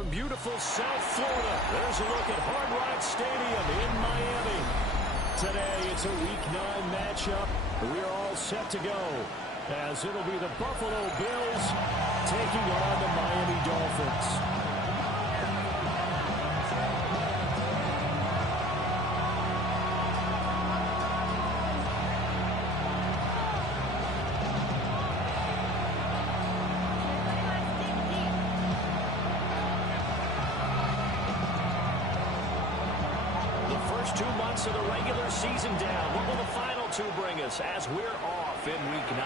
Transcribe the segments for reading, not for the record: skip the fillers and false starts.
from beautiful South Florida. There's a look at Hard Rock Stadium in Miami. Today, it's a Week 9 matchup. We're all set to go, as it'll be the Buffalo Bills taking on the Miami Dolphins. First 2 months of the regular season down. What will the final two bring us as we're off in Week 9?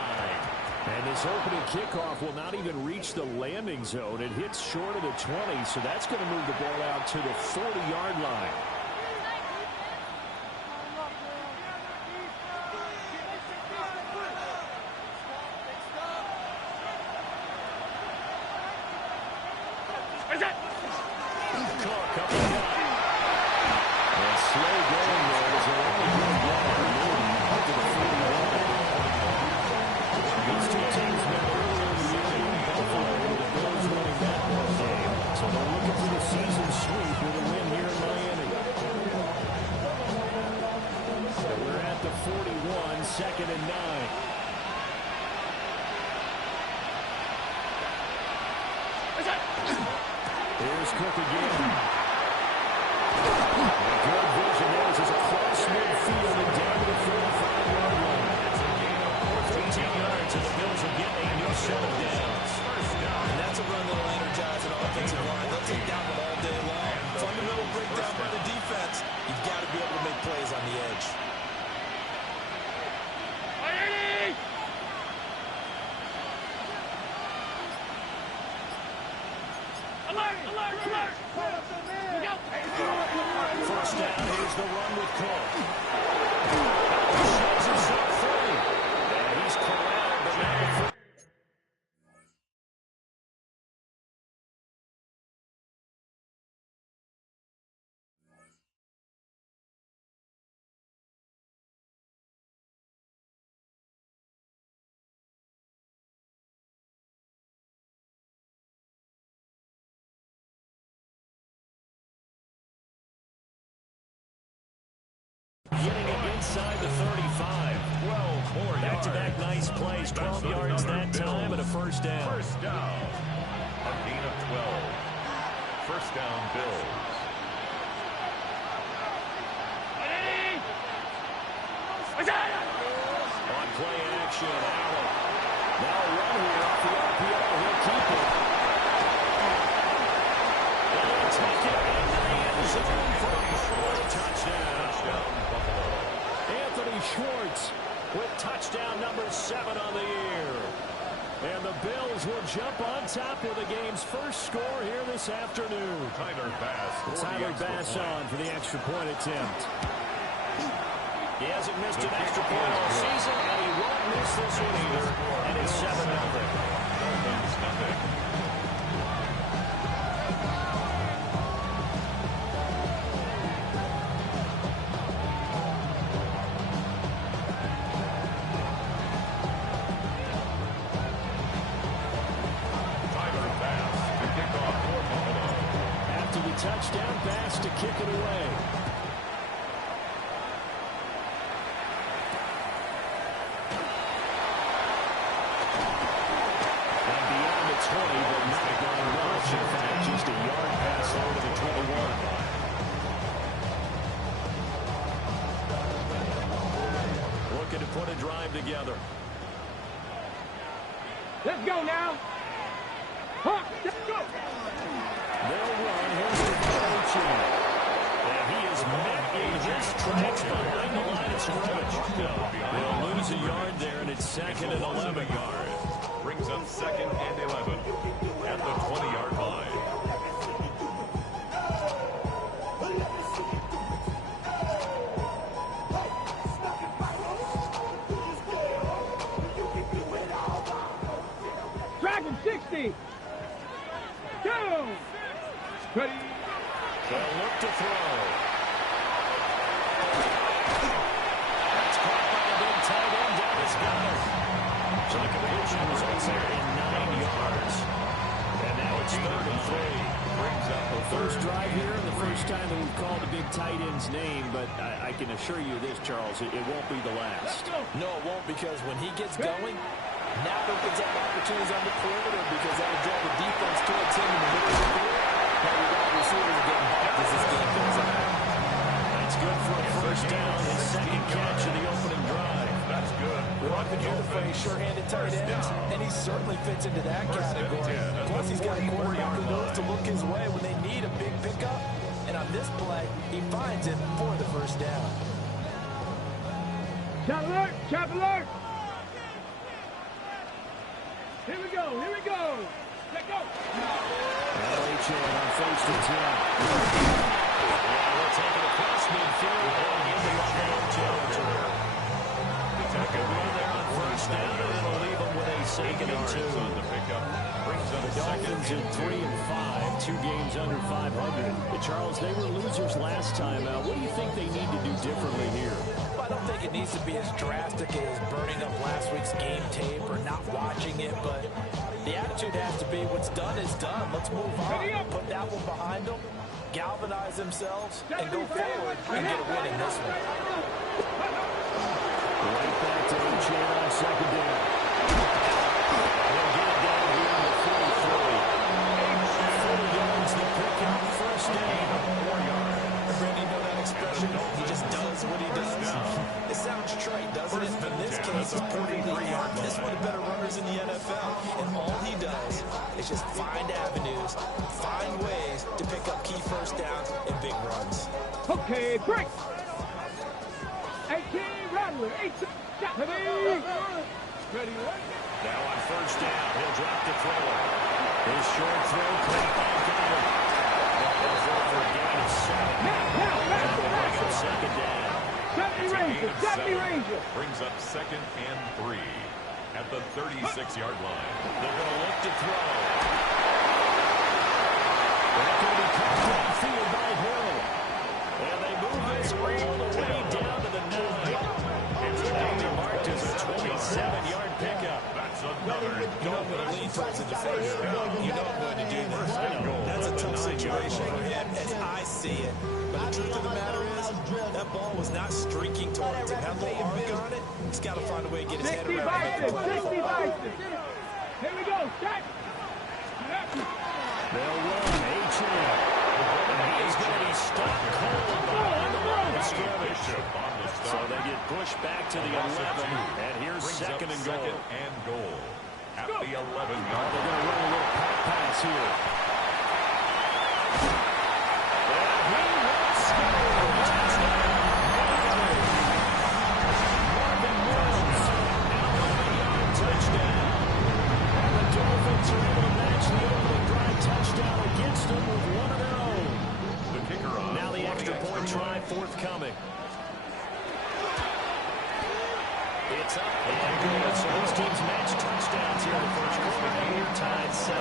And this opening kickoff will not even reach the landing zone. It hits short of the 20, so that's going to move the ball out to the 40-yard line. Cook up the gut. Slow going there as they're only going down up to the 41. These two teams met earlier in the year in Buffalo with the Bills winning that ball game. So they're looking for the season sweep with a win here in Miami. So we're at the 41, 2nd and 9. Here's Cook again. Good vision there as it's across midfield and down to the 45-yard line. That's a gain of 14 yards, and the Bills will get a new set of downs. First down. And that's a run that'll energize an offensive line. They'll take down them all day long. Fundamental breakdown by the defense. You've got to be able to make plays on the edge. First down, here's the run with Cook. He shows himself free. And he's corralled, but now the getting it inside the 35. 12 more back-to-back nice plays. 12 yards that time and a first down. First down. A gain of 12. First down, Bills. On play action, Allen. Now a run here off the RPO. He'll keep it. They'll take it into the end zone for a touchdown. Anthony Schwartz with touchdown number 7 on the year. And the Bills will jump on top with the game's first score here this afternoon. Tyler Bass on for the extra point attempt. He hasn't missed an extra point all season, and he won't miss this one either. And it's 7-0. Touchdown pass to kick it away. And beyond the 20, but not by much. In fact, just a yard pass over to the 21. Looking to put a drive together. Let's go now. Let's go. They'll run. Here's the coaching. And he is met in his tracks behind the line of scrimmage. They'll lose a yard there, and it's 2nd and 11. Brings up 2nd and 11 at the 20-yard line. Dragon 60. Go. Ready. They'll look to throw. That's caught by the big tight end, Dallas Goddard. So the completion results there in 9 yards. And now it's 3rd and 3. First drive here, and the first time that we've called a big tight end's name, but I can assure you this, Charles, it won't be the last. No, it won't, because when he gets going, now it opens up opportunities on the perimeter because that'll draw the defense towards him in the middle of the field. Now your wide receivers are getting hot as this game goes on. That's good for a first down, his second catch of the opening drive. That's good. We often hear the phrase sure-handed tight ends, and he certainly fits into that category. Plus, he's got a quarterback who knows to look his way when they need a big pickup. And on this play, he finds it for the first down. Chop alert! Chop alert! Here we go! Here we go! Let go! LHN on first and 10. We'll take it across midfield and into the territory. A good run there on first down, and it'll leave them with a second and 2. The Dolphins in 3 and 5, 2 games under 500. Charles, they were losers last time out. What do you think they need to do differently here? I don't think it needs to be as drastic as burning up last week's game tape or not watching it, but the attitude has to be what's done is done. Let's move on, put that one behind them, galvanize themselves, and go forward and get a win in this one. Right back to HN on second down. They'll get it down here in the 43. 40 yards, the pick up, first down. 4 yards. Brandon, you know that expression? He just does what he does. It sounds trite, doesn't it? But in this case, it's perfectly apt. This is one of the better runners in the NFL. And all he does is just find avenues, find ways to pick up key first downs and big runs. Okay, break! 18, Rattler, 18, ready, Now on first down, he'll drop the throw. His short throw, caught by Gunner. Goes over a gain of 7. Second down. 70 Ranger. Brings up second and 3 at the 36-yard line. They're going to look to throw. That's going to be caught downfield by Hill. And they move this all the way down to the 9. It's going to be marked as a 27-yard pickup. That's another You know I'm going to lean towards the defense. You know I'm going to do this. That's a tough situation for him as I see it. But the truth of the matter is, that ball was not streaking towards him. Had a little arc on it. He's got to find a way to get his head 60 around it. 60 Bison. Here we go, set. They'll run HN. And he's going to be stopped cold behind the line of scrimmage. So they get pushed back to the 11. And here's second and goal. At the 11-yard line. They're going to run a little pop pass here. And he will score. Touchdown. Marvin Mills. An 11-yard touchdown. And the Dolphins are able to match the opening drive touchdown against them with one of their own. The kicker on. Now the extra point try forthcoming. It's up and good. So these teams match touchdowns here in the first quarter. And we're tied 7-7.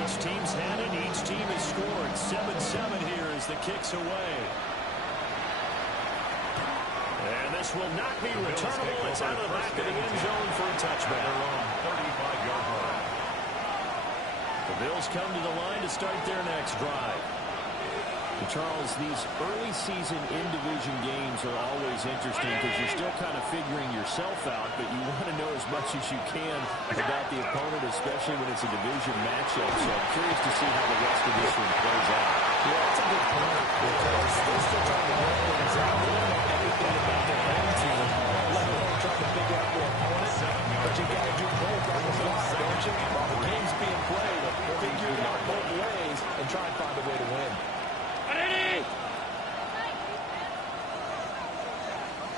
Each team's had it. Each team has scored. 7-7 here as the kick's away. And this will not be returnable. It's out of the back of the end zone for a touchback. 35-yard line. The Bills come to the line to start their next drive. Charles, these early season in-division games are always interesting because you're still kind of figuring yourself out, but you want to know as much as you can about the opponent, especially when it's a division matchup. So I'm curious to see how the rest of this one plays out. Yeah, that's a good point because they're still trying to work things out. They don't know everything about their own team, let alone trying to figure out their opponent. But you got to do both on the fly, don't you? While the game's being played, figure it out both ways and try and find a way to win.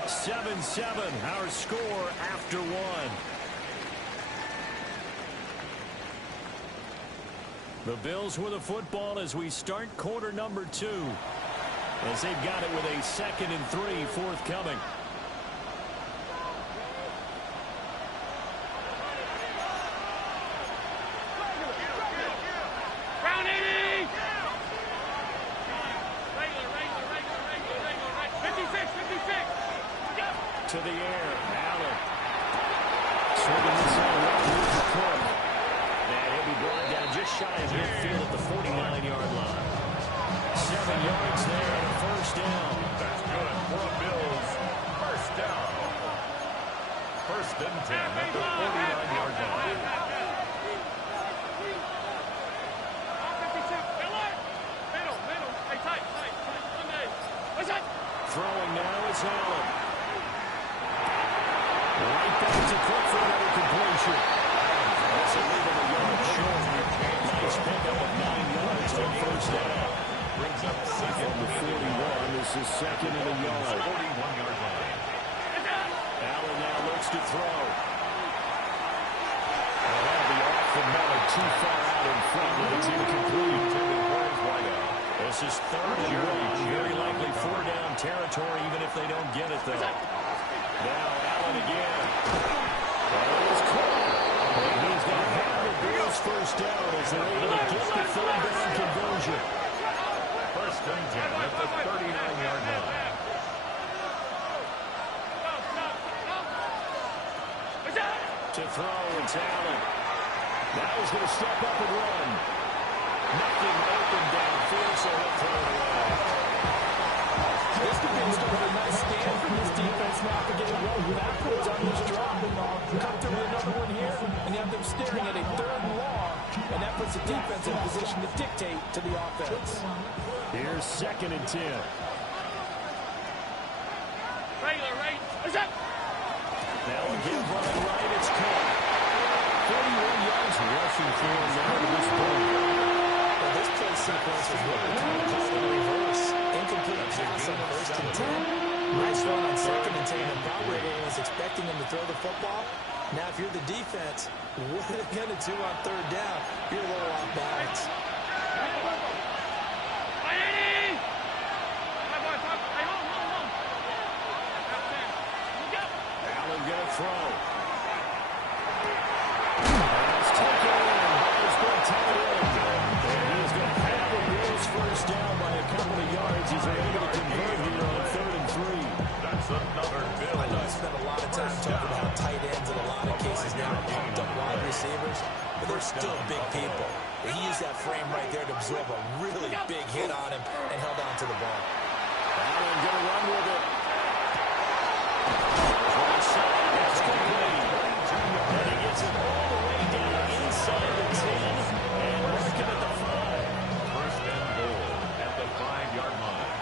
7-7, our score after one. The Bills with the football as we start quarter number 2. As they've got it with a 2nd and 3 forthcoming. To the air, Allen. Swinging this out, right to Cook. shy of midfield at the 49-yard line. 7 yards there and a first down. That's good for the Bills. First down. First and 10 at the 49-yard line. Throwing now is Allen. Right back to Cook for another completion. That's a lead of a yard short. Nice pickup of 9 yards on first down. Brings up second. From the 41, this is second and a yard. 41-yard line. Allen now looks to throw. Well, that'll be off the mark, too far out in front, and it's incomplete. This is third and one. Very likely 4-down territory, even if they don't get it, though. Now Allen again. That was caught. And he's going to have the Bills first down as they're able to get the third-down conversion. First and 10 at the 39-yard line. To throw, it's Allen. Now he's going to step up and run. Nothing open downfield, so he'll throw it away. This could be a nice stand from this defense now to get it rolling backwards on this drop. Come through with another one here, and you have them staring at a third and long, and that puts the defense in a position to dictate to the offense. Here's second and 10. Now again, running right, it's Cook. 41 yards rushing for him now to this point. Well, this play sequence was really kind of caught in reverse. Incomplete pass on first and 10. Nice run on second and 10. And probably everyone was expecting him to throw the football. Now, if you're the defense, what are they going to do on third down? You're a little off balance. Allen going to throw. It's taken in. Ball's been tied in. And he's going to have the Bills first down by a couple of yards. He's able to convert here on third and 3. That's another Bill. I know I spent a lot of time talking about how tight ends in a lot of cases now are pumped up wide receivers, but they're still big people. He used that frame right there to absorb a really big hit on him and held on to the ball. Allen going to run with it. Right side, that's complete. And he gets it all the way down inside the 10 and working at the 5. First and goal at the 5-yard line.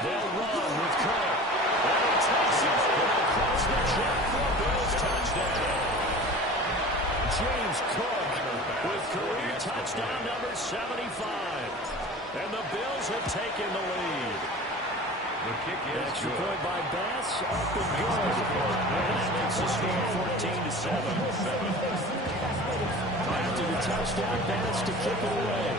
They'll run with Cook. And he takes it across the check for a Bills touchdown. James Cook with career touchdown number 75. And the Bills have taken the lead. The kick is Extra good. point by Bass, up and good. And that makes the score 14-7. After the touchdown, Bass to kick it away.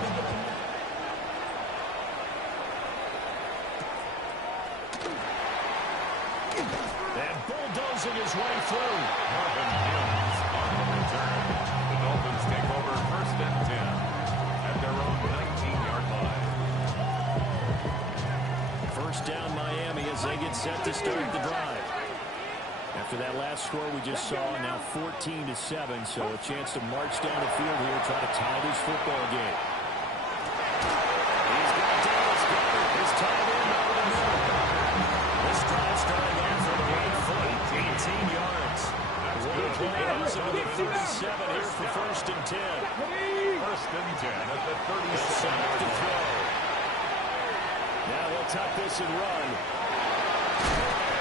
And bulldozing his way through. Marvin Mims on the return. The Dolphins take over first and 10 at their own 19-yard line. First down Miami as they get set to start the drive. After that last score we just saw, now 14-7, so a chance to march down the field here, try to tie this football game. He's got Dallas covered. He's tied in over the middle. This drive starting off from the right foot, 18 yards. One play goes into the 37 here for first and 10. First and 10 at the 36-yard To line. throw. Now he'll tuck this and run.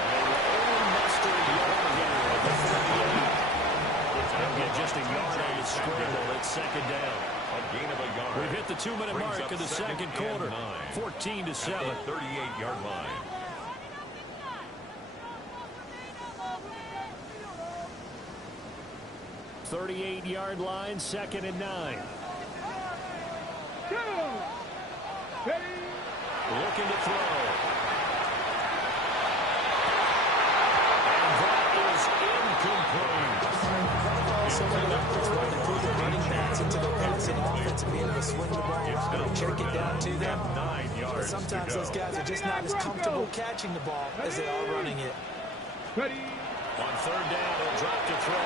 And will only muster a yard here at the 38. They'll get just a yard on the scramble at second down. A gain of a yard. We've hit the 2-minute Brings mark up of the second and quarter. 9. 14-7. At the 38-yard line. The 38-yard line, second and 9. Looking to throw. And that is incomplete. So many efforts by the group of running backs into the passing offensive end to swing the ball around and check it down to them. But sometimes those guys are just not as comfortable catching the ball as they are running it. Ready. On third down, he'll drop to throw.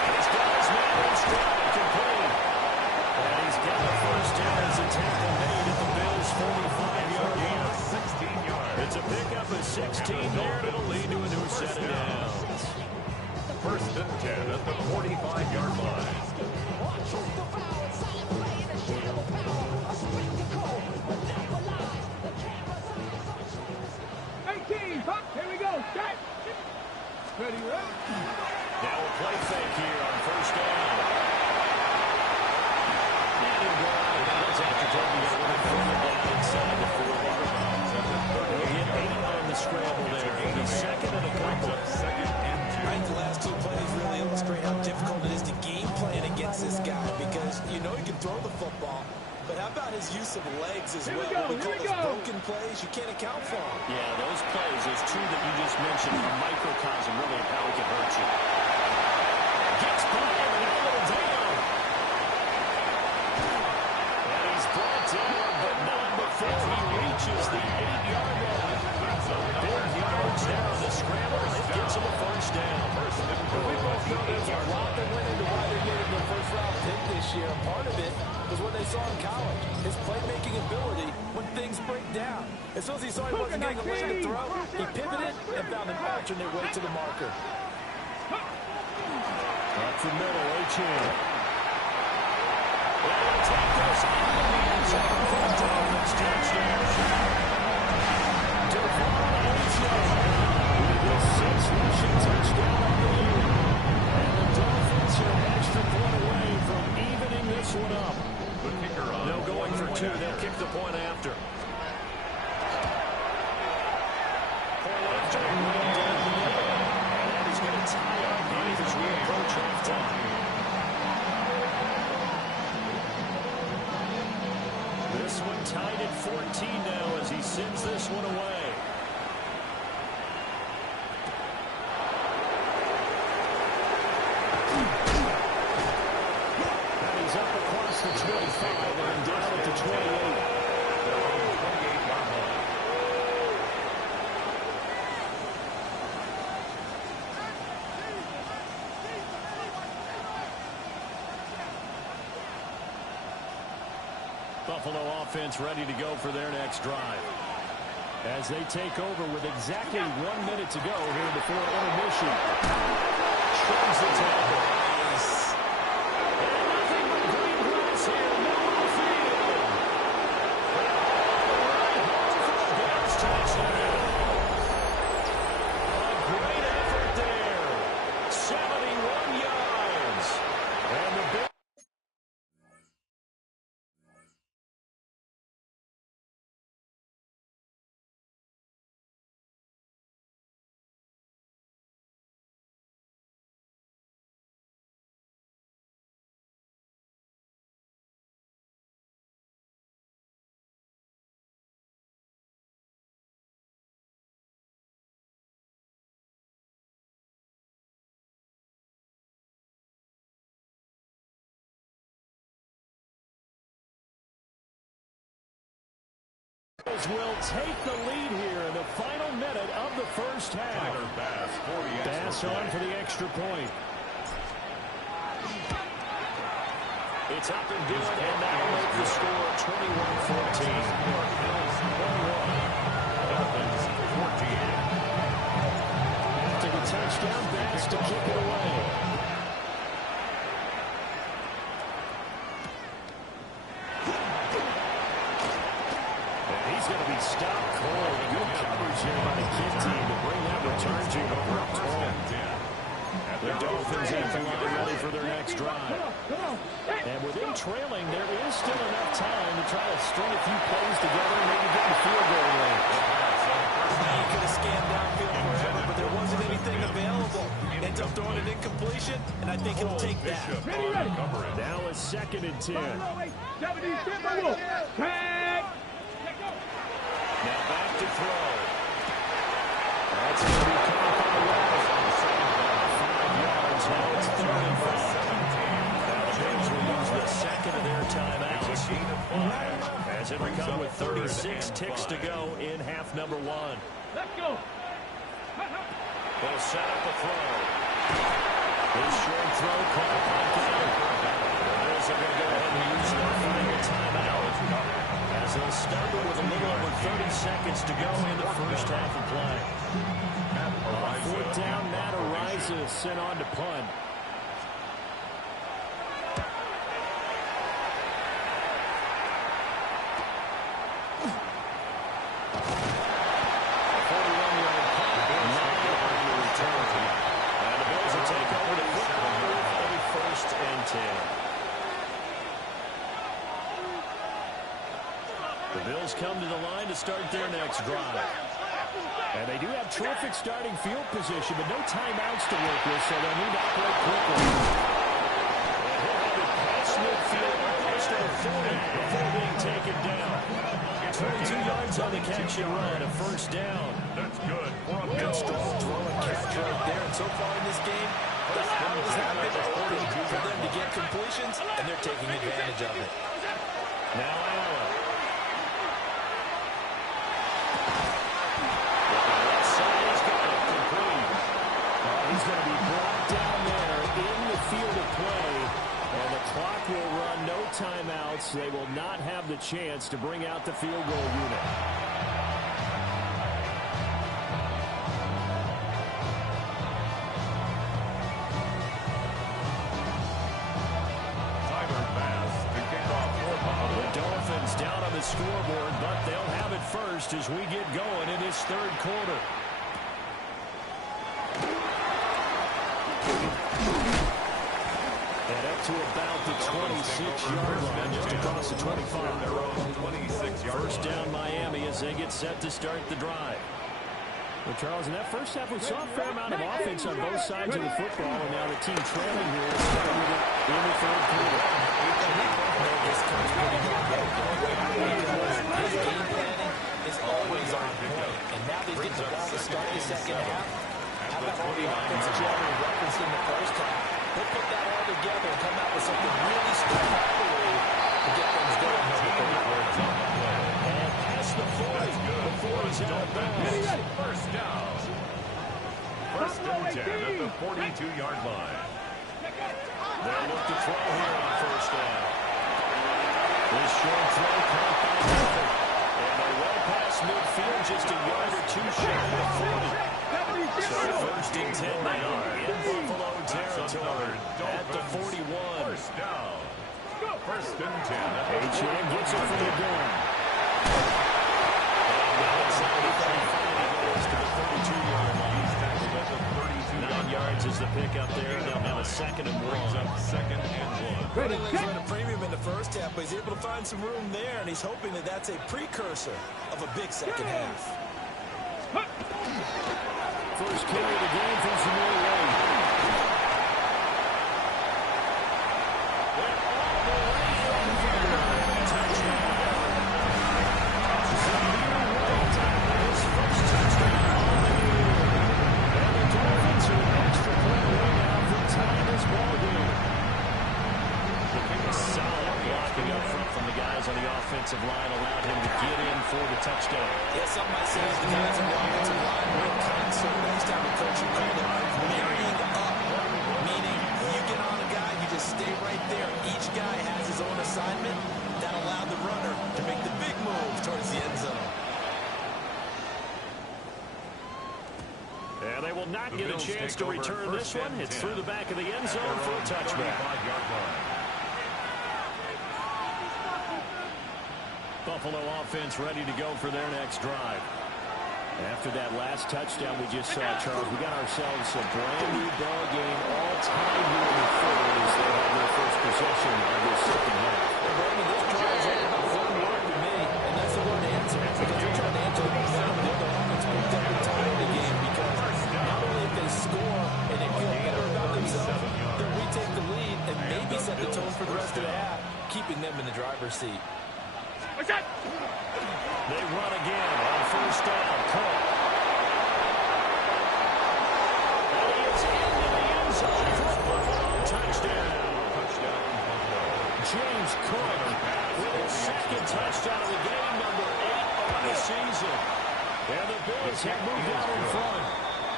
And he's got his man in stride complete. And he's got the first down as a tackle made at the Bills' 45-yard line. 16 yards. It's a pickup of 16 there, and it'll lead to a new set of downs. First and 10 at the 45-yard line. Here we go. Set. Ready, up. Now a play fake here on first down. And he'll go out of bounds after taking a little further down inside the 40. He'll hit 8 on the scramble there. The second and a couple. Second and 2. I think the last two plays really illustrate how difficult it is to game plan against this guy because you know he can throw the football. But how about his use of legs as well? What we call those broken plays, you can't account for them. Yeah, those plays, those two that you just mentioned, are a microcosm really of how he can hurt you. Gets by him and a little down. And he's brought down, but not before he reaches the 8-yard line. Big yards there on the scramble. It gets him a first down. We both know there's a lot that went into why they made him their first-round pick this year. And part of it was what they saw in college, his playmaking ability when things break down. As soon as he saw he wasn't getting a lane to throw, he pivoted and found an alternate way to the marker. Up the middle, H.M. They'll take this into the end zone for a Dolphins touchdown. Devon H.M. with his 6th rushing touchdown of the year. And the Dolphins are an extra point away from evening this one up. The kicker on. No going for 2. They'll kick the point after. Point after. Down the middle. And that is going to tie our game as we approach halftime. This one tied at 14 now as he sends this one away. And he's up across the 25 and down at the 28. Buffalo offense ready to go for their next drive. As they take over with exactly 1 minute to go here before intermission. Trims the tackle. And nothing but green grass here. Middle of the field. Right home for a Bills touchdown. A great effort there. 71 yards. And the Bills. Will take the lead here in the final minute of the first half. Bass on for the extra point. It's up and good, and that'll make the score 21-14. After the touchdown, Bass to kick it away. He's going to be stopped cold. Good coverage here by the kid team to bring that return team over up 12. The Dolphins have the line ready for their next drive. And with them trailing, there is still enough time to try to string a few plays together and maybe get the field goal range. He could have scanned downfield forever, but there wasn't anything available. Ends up throwing an incompletion, and I think he'll take that. Now a 2nd and 10. Now back to throw. That's going to be caught by the left. 5 yards. Now it's 3rd and 5. Now the Bills will use the second of their timeouts. As it recovers. ticks to go in half number one. Let's go. They'll set up the throw. His short throw caught by Panik. The Bills are going to go ahead and use their final timeout as they'll start with a little over 30 seconds to go in the first half of play. On fourth down, Matt Ariza sent on to punt. The Bills come to the line to start their next drive. And they do have terrific starting field position, but no timeouts to work with, so they'll need to operate quickly. And he'll have it past midfield, close to the 40 before being taken down. 22 yards on the catch and run, a first down. That's good. Good strong throw and catch right there. And so far in this game, the Owls have been open for them to get completions, and they're taking advantage of it. Now Allen. He's going to be brought down there in the field of play, and the clock will run, no timeouts. They will not have the chance to bring out the field goal unit. The Dolphins down on the scoreboard, but they'll have it first as we get going in this third quarter. And up to about the 26-yard line, just across the 25. First down Miami as they get set to start the drive. Well, Charles, in that first half, we saw a fair amount of offense on both sides of the football, and now the team trailing here is starting with it in the third quarter. This comes pretty good because his game planning is always on point, and now they get the ball to start the second half. How about all the offense that you already referenced in the first half? He'll put that all together and come out with something really spectacular to get things going. And past the 40 before he's out of bounds. First down. First and 10 at the 42-yard line. They'll look to throw here on first down. This short throw caught by Dolphin. And they're well past midfield, just a yard or two shy of 40. So first and 10 now in Buffalo territory at the 41. First down. First and 10. H.M. gets it from the gun. And outside he goes to the 32-yard line. He's tackled at the 32-yard 9 yards is the pickup there. They'll have a second and brings one. up second and one. Ready, at a premium in the first half, but he's able to find some room there, and he's hoping that that's a precursor of a big second half. First carry of the game from Zamir White. On the offensive line allowed him to get in for the touchdown. Yeah, some might say the guys on the offensive line were in concert. Next time the coach would call it marrying up, meaning you get on a guy, you just stay right there. Each guy has his own assignment. That allowed the runner to make the big move towards the end zone. And they will not get a chance to return this one. It's through the back of the end zone for a touchback. Buffalo offense ready to go for their next drive. After that last touchdown we just saw, Charles, we got ourselves a brand new ball game all tied here in the third as they have their first possession of this second half. Well, Brandon, this drive is all about one word to me, and that's the word answer. Because they're trying to answer the momentum the other offense picked up and tied the game, because not only if they score and they feel better about themselves, they'll retake the lead and maybe set the tone for the rest of the half, keeping them in the driver's seat. They run again on first down. Cook. And he is into the end zone for a Buffalo touchdown. James Cook with his second touchdown of the game, number 8 on the season. And the Bills have moved out in front.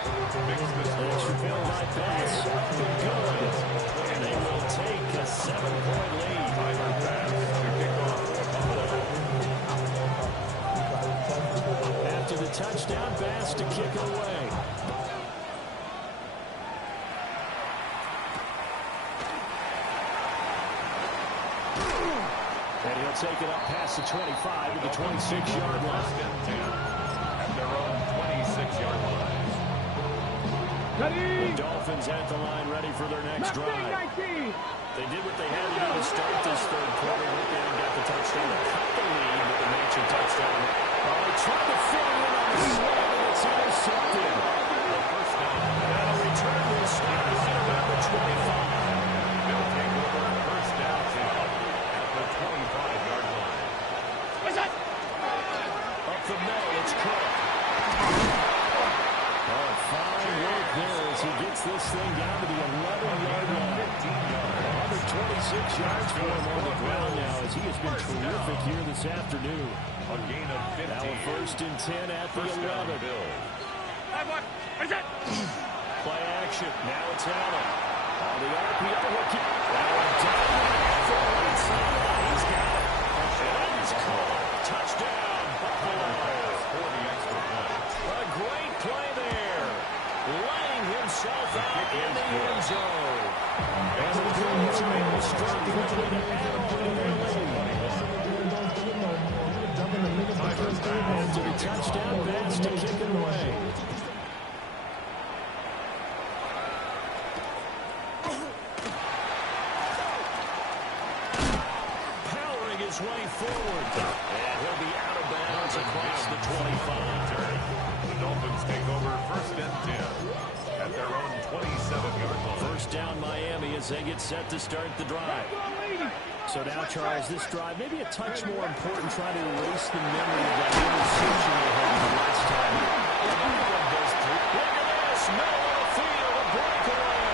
Extra point by Bass. Up and good. And they will take a 7-point lead. Tyler Bass to kick off for Buffalo. After the touchdown, Bass to kick away. And he'll take it up past the 25 to the 26-yard line. At their own 26-yard line. The Dolphins at the line, ready for their next drive. They did what they had to do to start this third quarter. Went there and got the touchdown to cut the lead with the Mansion touchdown. They tried to fill in on the slide, and it's intercepted. The first down. And a return will stop right around the 25. They'll take over first down at the 25-yard line. Up the middle, it's Cook. Oh, fine work there as he gets this thing down to the 11-yard line. 126 yards for him on the ground now as he has been terrific here this afternoon. A gain of 15. Now first and 10 at the 11. Play action. Now it's Allen. On the RPO rookie. Allen down for the right side. He's got it. And it's caught. Touchdown, Buffalo. For the extra point. A great play there. Laying himself out in the end zone. And the Bills are able to strike quickly to add on to their lead. After the touchdown, Bass to kick it away. Powering his way forward. And he'll be out of bounds across the 25. The Dolphins take over first and 10 at their own 27-yard line. First down Miami as they get set to start the drive. So now, Charles, this drive maybe a touch more important, trying to erase the memory of that interception they had the last time. Look at this, middle of the field, a breakaway.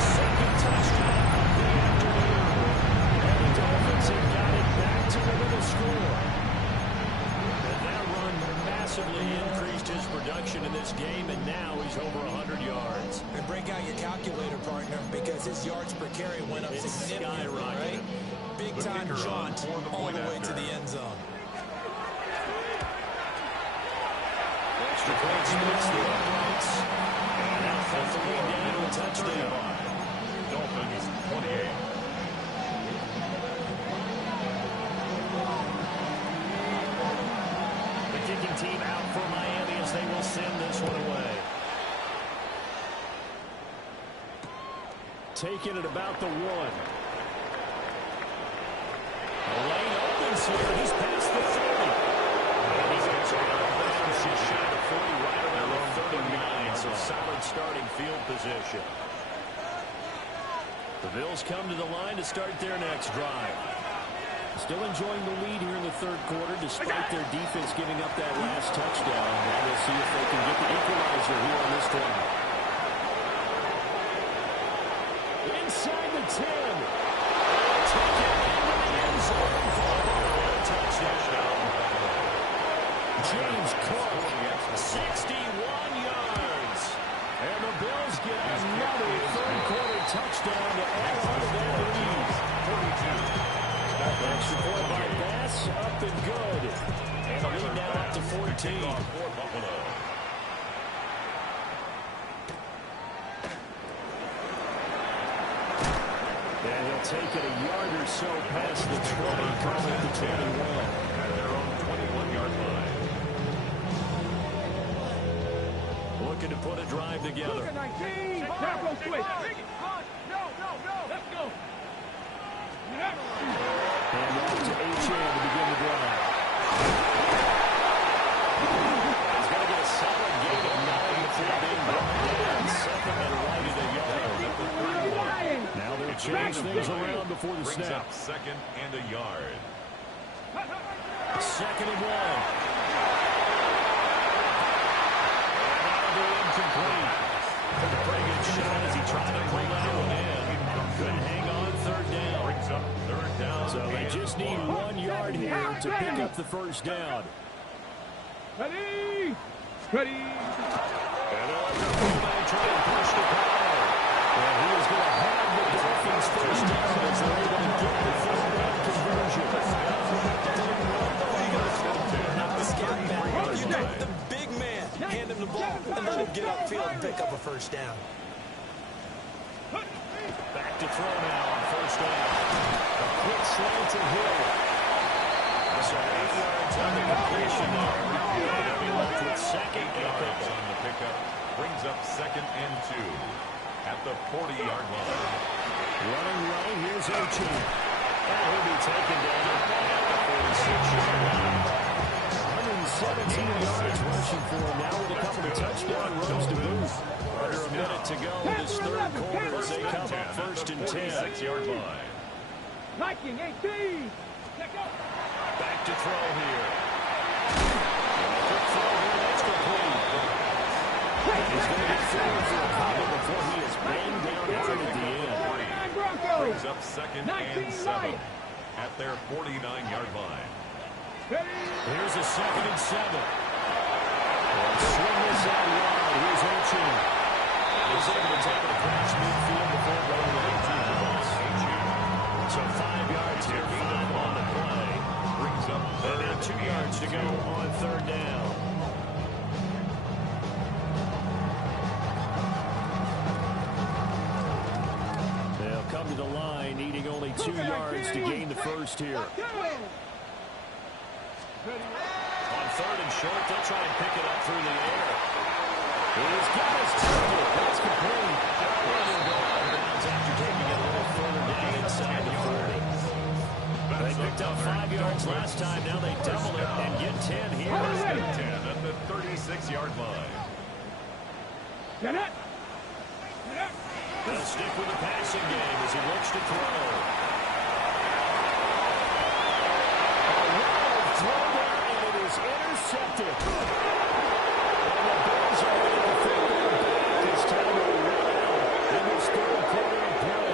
Second touchdown of the afternoon. And the Dolphins have got it back to the middle score. And that run massively increased his production in this game, and now he's over 100 yards. And break out your calculator, partner, because his yards per carry went up significantly, right? Big-time jaunt all the way to the end zone. Extra point splits the uprights. And now cut the lead down to a touchdown. Dolphins 28. The kicking team out for Miami as they will send this one away. Taking it about the 1. The lane opens here. He's past the 30. And he gets out of bounds just shy of 40, right around the 39. So solid starting field position. The Bills come to the line to start their next drive. Still enjoying the lead here in the third quarter, despite their defense giving up that last touchdown. Now we'll see if they can get the equalizer here on this drive. Inside the 10. Take it into the end zone for a touchdown. James Cook, 61 yards. And the Bills get another third-quarter touchdown to add on to that lead. 42. Extra point by Bass, up and good. And the lead now up to 14. For Buffalo. And he'll take it a yard or so past the 20, call it the 21. At their own 21-yard line. Looking to put a drive together. Tackle switch. Let's go. And off to H.A. to begin the drive. He's got to get a solid gain of 9 before being brought down. Second and right at a yard. Now they'll change things around before the Brings snap. up second and a yard. Second and 1. And that'll be incomplete. Pretty good shot as he tried to pull that one in. Couldn't hang on third down. Brings up third down. So they just need 1 yard here to pick up the first down. Ready? Ready? And they'll let the fullback try and push the power. And he is going to have the Dolphins first down as they're able to get the third down conversion. Knock the scat back. You go with the big man. Hand him the ball and let him get upfield and pick up a first down. Back to throw now on first down. A quick slant to Hill. So 8 yards on the completion there. They'll be left with second yards on the pickup. Brings up 2nd and 2 at the 40-yard line. Running right, here's Ochi. And he'll be taken down at the 46-yard line. 117 yards rushing for him now with a couple of touchdown runs to boot. Under a minute to go in this third quarter as they come up first and 10. 6-yard line. Liking 18. Back to throw here. Quick throw here, that's complete. He's going to get through for a couple before he is banged down hard at the end. Brings up 2nd and 7 at their 49-yard line. Here's a 2nd and 7. They'll swing this out wide. Here's Ochi. He's able to take it across midfield before going to 18 yards. So 5 yards here, 5 on the play. Brings up And now 2 yards to go on third down. They'll come to the line, needing only 2 yards to gain the first here. On third and short, they'll try and pick it up through the air. He's got his target. That's complete. He'll go out of bounds after taking it a little further down inside the 40. They picked up 5 yards last time. Now they double it and get 10 here. 10 at the 36-yard line. Get it. They'll stick with the passing game as he looks to throw. A wild throw there, and it is intercepted. And the Bills are able to throw it back this time to run out in this third quarter of play.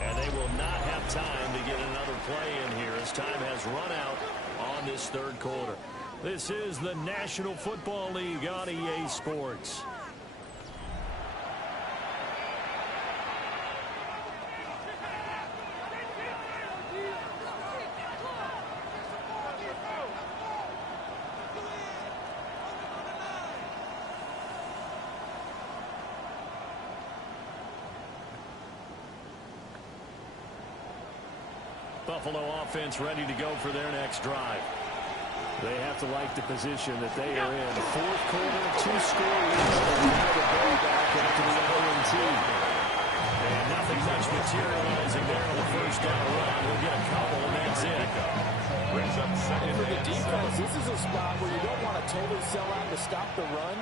And they will not have time to get another play in here as time has run out on this third quarter. This is the National Football League on EA Sports. Buffalo offense ready to go for their next drive. They have to like the position that they are in. Fourth quarter, 2-score lead. Now the ball back into the INT. And nothing much materializing there on the first down run. We'll get a couple, and that's it. Brings up 2nd For the and defense, 7. this is a spot where you don't want to totally sell out to stop the run,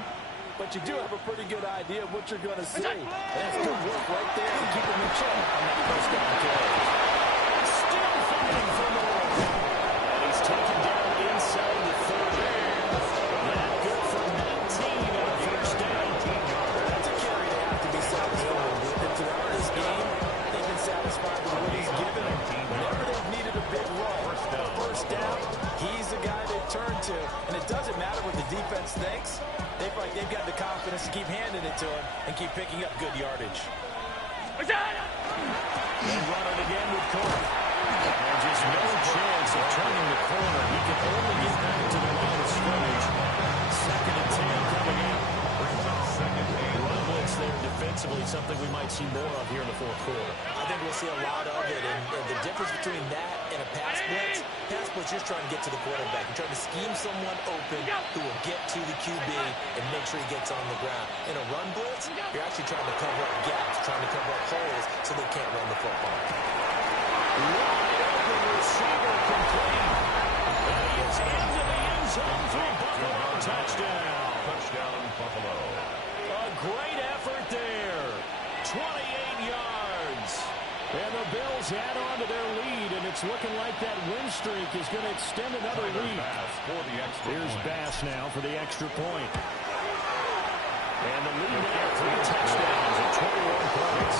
but you do have a pretty good idea of what you're going to see. And that's good work right there to keep them in check on that first down carry. Still fighting for more. And he's taken down inside the 30. Not good for 19 on the first down. That's a carry they have to be satisfied with. And throughout this game, they've been satisfied with what he's given them. Whenever they've needed a big run, a first down, he's the guy they turn to. And it doesn't matter what the defense thinks. They've got the confidence to keep handing it to him and keep picking up good yardage. And run it again with Court. And just no chance of turning the corner. He can only get back to the line of scrimmage. 2nd and 10 coming in. Brings up 2nd and Run blitz there defensively, something we might see more of here in the fourth quarter. I think we'll see a lot of it. And the difference between that and a pass blitz just trying to get to the quarterback. You're trying to scheme someone open who will get to the QB and make sure he gets on the ground. In a run blitz, you're actually trying to cover up gaps, trying to cover up holes so they can't run the football. Wide open receiver complete. And he is into the end zone for a Buffalo touchdown. touchdown, Buffalo. A great effort there. 28 yards. And the Bills add on to their lead it's looking like that win streak is going to extend another week. Here's Bass now for the extra point. And the lead now, 3 touchdowns and 21 points.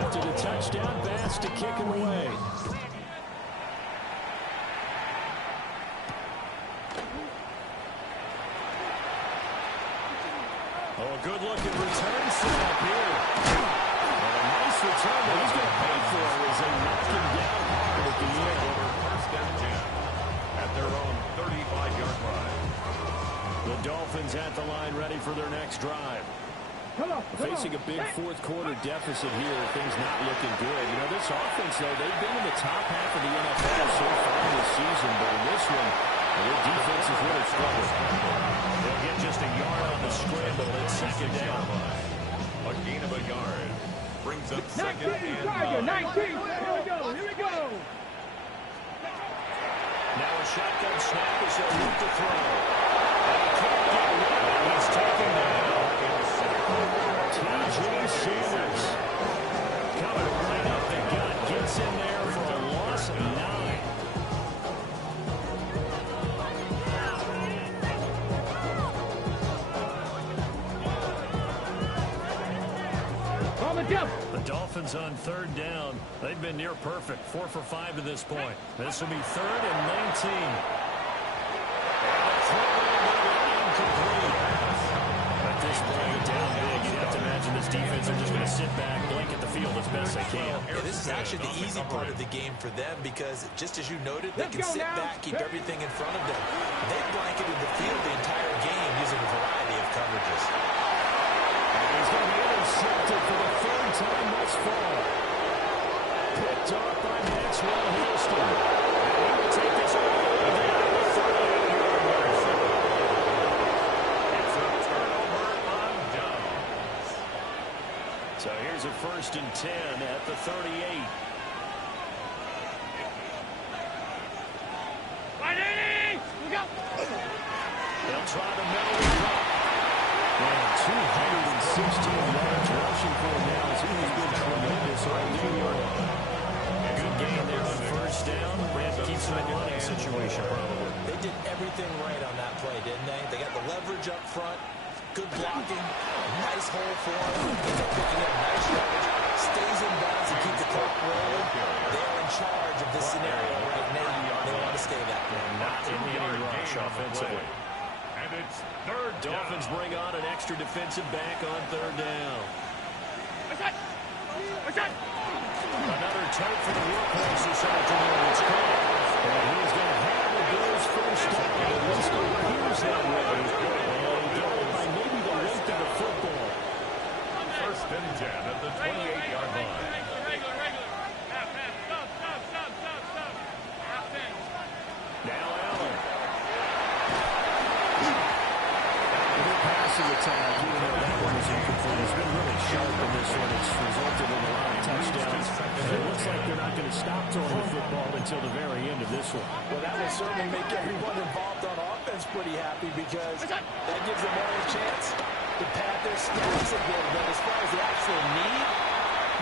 After the touchdown, Bass to kick him away. Oh, good-looking return set up here. And a nice return that he's going to pay for as they knock him down hard at the end. First and 10 at their own 35-yard line. The Dolphins at the line ready for their next drive. Facing a big fourth-quarter deficit here, things not looking good. You know, this offense, though, they've been in the top half of the NFL so far this season, but in this one, their defense is really struggling. They'll get just a yard on the scramble at second down. A gain of a yard brings up 19, second and 9. 19. Here we go. Here we go. Now a shotgun snap as they look to throw. And he can't get rid of it. He's taken down. T.J. Sanders coming right up the gut. Gets in there for a loss of 9. The Dolphins on third down. They've been near perfect. 4 for 5 to this point. This will be 3rd and 19. And a throw incomplete. At this point, down big. You have to imagine this defense are just going to sit back, blanket the field as best they can. Yeah, this is actually the easy part of the game for them because, just as you noted, they can sit back, keep everything in front of them. They blanketed the field the entire game using a variety of coverages. He's going to be intercepted for the 3rd time thus far. Picked off by Maxwell Houston. And he will take this all the way down to the 38-yard line. It's a turnover on downs. So here's a 1st and 10 at the 38. They'll try the middle of the drop. And 216 yards rushing for him now as he has been tremendous all year. A good gain there on 1st down. Brand keeps him in a running situation probably. They did everything right on that play, didn't they? They got the leverage up front, good blocking, nice hole for him. Ends up picking up nice yardage, stays in bounds and keeps the clock rolling. They are in charge of this scenario right now. They want to stay that way. Not in any rush offensively. And it's 3rd down. Dolphins bring on an extra defensive back on 3rd down. Another turn for the workhorse this afternoon. It's caught. And he's going to have the Bills first down. At least it appears that way. And going by maybe the length of the football. 1st and 10 at the 28-yard line. Now Allen. Good passing attack, even though that one was incomplete. It's been really sharp in this one. It's resulted in a lot of touchdowns. And it looks like they're not going to stop throwing the football until the very end of this one. Well, that will certainly make everyone involved on offense pretty happy because that gives them more of a chance to pad their stats a bit. But as far as the actual need,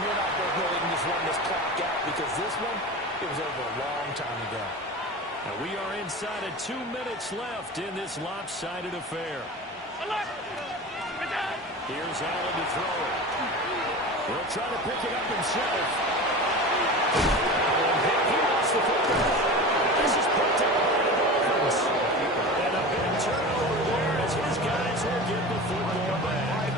you're not going to go and just run this clock out because this one, it was over a long time ago. And we are inside of 2 minutes left in this lopsided affair. Here's Allen to throw it. He'll try to pick it up himself. He lost the football. This is picked up by the Dolphins. And a big turnover there as his guys will get the football back.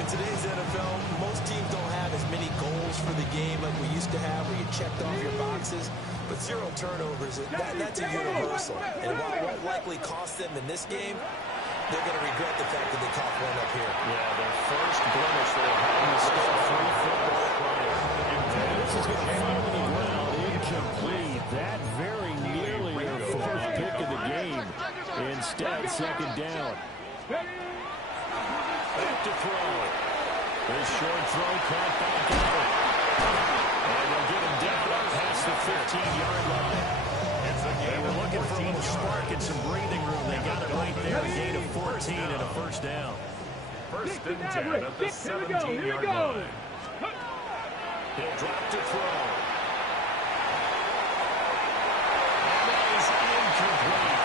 In today's NFL, most teams don't have as many goals for the game like we used to have where you checked off your boxes. But 0 turnovers, that's a universal. And while it won't likely cost them in this game, they're going to regret the fact that they caught one up here. Yeah, their first blemish they were having to start 3 football prior. And this is going to fall to the ground incomplete. That very nearly their 4th pick of the game. Instead, 2nd down. Back to throw. This short throw caught by Allen. And they'll get him down up past the 15-yard line. It's a They were looking for a little spark and some breathing room. They got it right there, a gain of 14 and a first down. First and 10 at the 17-yard line. He'll drop to throw. And that is incomplete.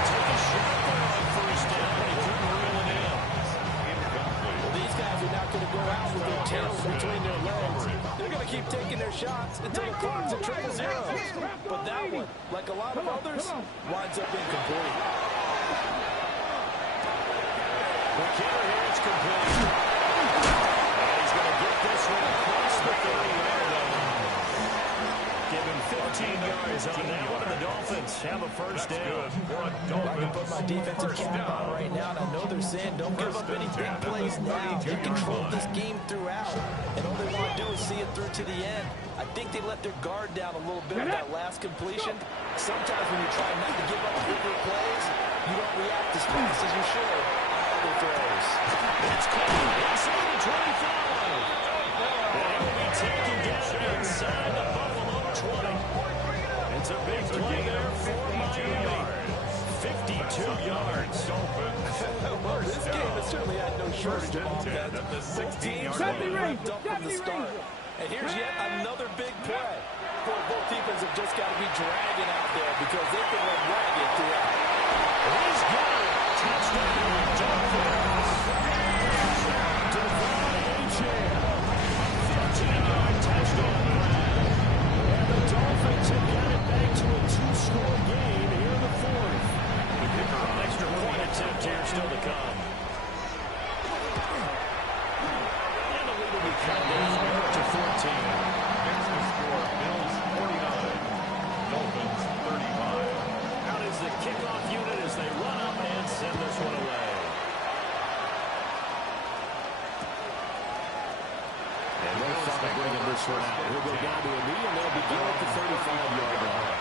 Took a shot there on first down. He couldn't reel it in. Well, these guys are not going to go out with their tails between their legs. They're going to keep taking their shots until the clock's at 0-0. But that one, like a lot of others, winds up incomplete. The kicker here is complete. And he's going to get this one across the 30-yard line. Give him 15 yards on that one, and the Dolphins have a first down. I can put my defensive cap on right now, and I know they're saying don't give up any big plays now. They control this game throughout, and all they want to do is see it through to the end. I think they let their guard down a little bit with that last completion. Sometimes when you try not to give up bigger plays, you don't react as fast as you should on other throws. It's caught inside the 25. And it will be taken down inside the Buffalo 20. It's a big play there for Miami. 52 yards. Well, this game has certainly had no shortage of offense. Both teams have been ripped up from the start. And here's yet another big play. Both defenses have just got to be dragging out there because they've been run ragged throughout. He's got it. Touchdown, Dolphins. Devon Achane. 15-yard touchdown grab. And the Dolphins have got it back to a two-score game here in the fourth. The kicker on extra point attempt here still to come. And the lead will be cut down to 14. Next to score, Bills 49, Dolphins 35. Out is the kickoff unit as they run up and send this one away. And they'll start bringing this one out. He'll go down to a knee, and they'll begin at the 35-yard line.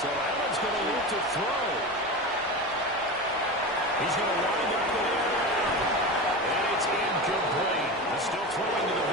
So Allen's going to look to throw. He's going to wind up with it. And it's incomplete. Still throwing to the